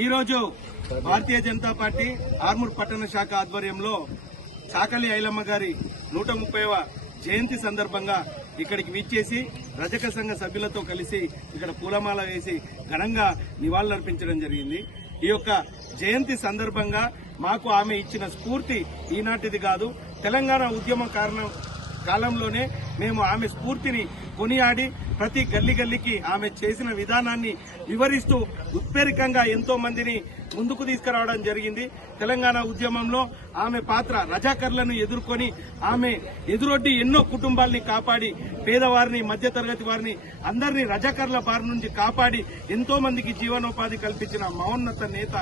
ఈరోజు భారతీయ జనతా పార్టీ ఆర్మూర్ పట్టణ శాఖ ఆధ్వర్యంలో చాకలి ఐలమ్మ గారి నూట ముప్పైవ జయంతి సందర్భంగా ఇక్కడికి విచ్చేసి రజక సంఘ సభ్యులతో కలిసి ఇక్కడ పూలమాల వేసి ఘనంగా నివాళులర్పించడం జరిగింది. ఈ యొక్క జయంతి సందర్భంగా మాకు ఆమె ఇచ్చిన స్ఫూర్తి ఈనాటిది కాదు. తెలంగాణ ఉద్యమ కారణం కాలంలోనే మేము ఆమె స్ఫూర్తిని కొనియాడి ప్రతి గల్లి గల్లికి ఆమె చేసిన విధానాన్ని వివరిస్తూ ఉత్పేరికంగా ఎంతో మందిని ముందుకు తీసుకురావడం జరిగింది. తెలంగాణ ఉద్యమంలో ఆమె పాత్ర రజాకర్లను ఎదుర్కొని ఆమె ఎదురొడ్డి ఎన్నో కుటుంబాల్ని కాపాడి పేదవారిని మధ్యతరగతి వారిని అందరినీ రజాకర్ల బారి నుంచి కాపాడి ఎంతో మందికి జీవనోపాధి కల్పించిన మహోన్నత నేత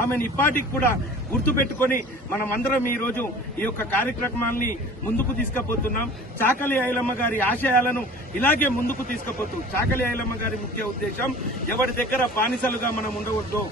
ఆమెను ఇప్పటికి కూడా గుర్తుపెట్టుకొని మనమందరం ఈ రోజు ఈ యొక్క కార్యక్రమాన్ని ముందుకు తీసుకుపోతున్నాం. చాకలి ఐలమ్మ గారి ఆశయాలను ఇలాగే ముందుకు తీసుకుపోతూ చాకలి ఐలమ్మ గారి ముఖ్య ఉద్దేశం ఎవరి దగ్గర బానిసలుగా మనం ఉండవద్దు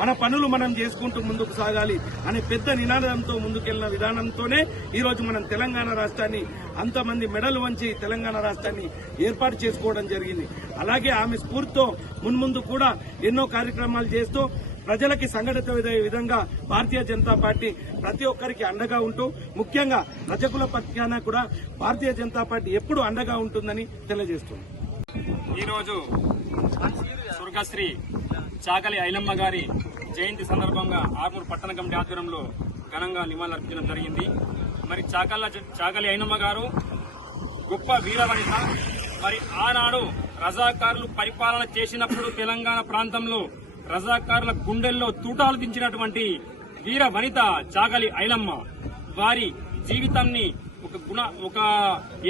మన పనులు మనం చేసుకుంటూ ముందుకు సాగాలి అనే పెద్ద నినాదంతో ముందుకెళ్ళిన విధానంతోనే ఈరోజు మనం తెలంగాణ రాష్ట్రాన్ని అంతమంది మెడలు వంచి తెలంగాణ రాష్ట్రాన్ని ఏర్పాటు చేసుకోవడం జరిగింది. అలాగే ఆమె స్ఫూర్తితో మున్ముందు కూడా ఎన్నో కార్యక్రమాలు చేస్తూ ప్రజలకి సంఘటిత విధంగా భారతీయ జనతా పార్టీ ప్రతి ఒక్కరికి అండగా ఉంటూ ముఖ్యంగా రజకుల పక్షాన కూడా భారతీయ జనతా పార్టీ ఎప్పుడు అండగా ఉంటుందని తెలియజేస్తుంది. ఈరోజు స్వర్గశ్రీ చాకలి ఐలమ్మ గారి జయంతి సందర్భంగా ఆర్మూర్ పట్టణ కమిటీ ఆధ్వర్యంలో ఘనంగా నివాళులర్పించడం జరిగింది. మరి చాకల్ల చాకలి అయినమ్మ గారు గొప్ప వీరవనిత. మరి ఆనాడు రజాకారులు పరిపాలన చేసినప్పుడు తెలంగాణ ప్రాంతంలో రజాకారుల గుండెల్లో తూటాలు దించినటువంటి వీర వనిత చాగలి ఐలమ్మ వారి జీవితాన్ని ఒక గుణ ఒక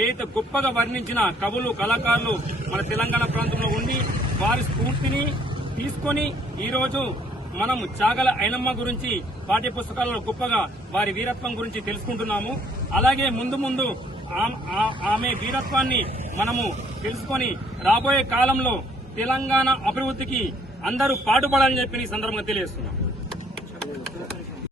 ఏదైతే గొప్పగా వర్ణించిన కవులు కళాకారులు మన తెలంగాణ ప్రాంతంలో ఉండి వారి స్ఫూర్తిని తీసుకొని ఈరోజు మనం చాగల అయినమ్మ గురించి పాఠ్య పుస్తకాలలో గొప్పగా వారి వీరత్వం గురించి తెలుసుకుంటున్నాము. అలాగే ముందు ముందు ఆమె వీరత్వాన్ని మనము తెలుసుకొని రాబోయే కాలంలో తెలంగాణ అభివృద్ధికి అందరూ పాటుపడాలని చెప్పి ఈ సందర్భంగా తెలియజేస్తున్నాం.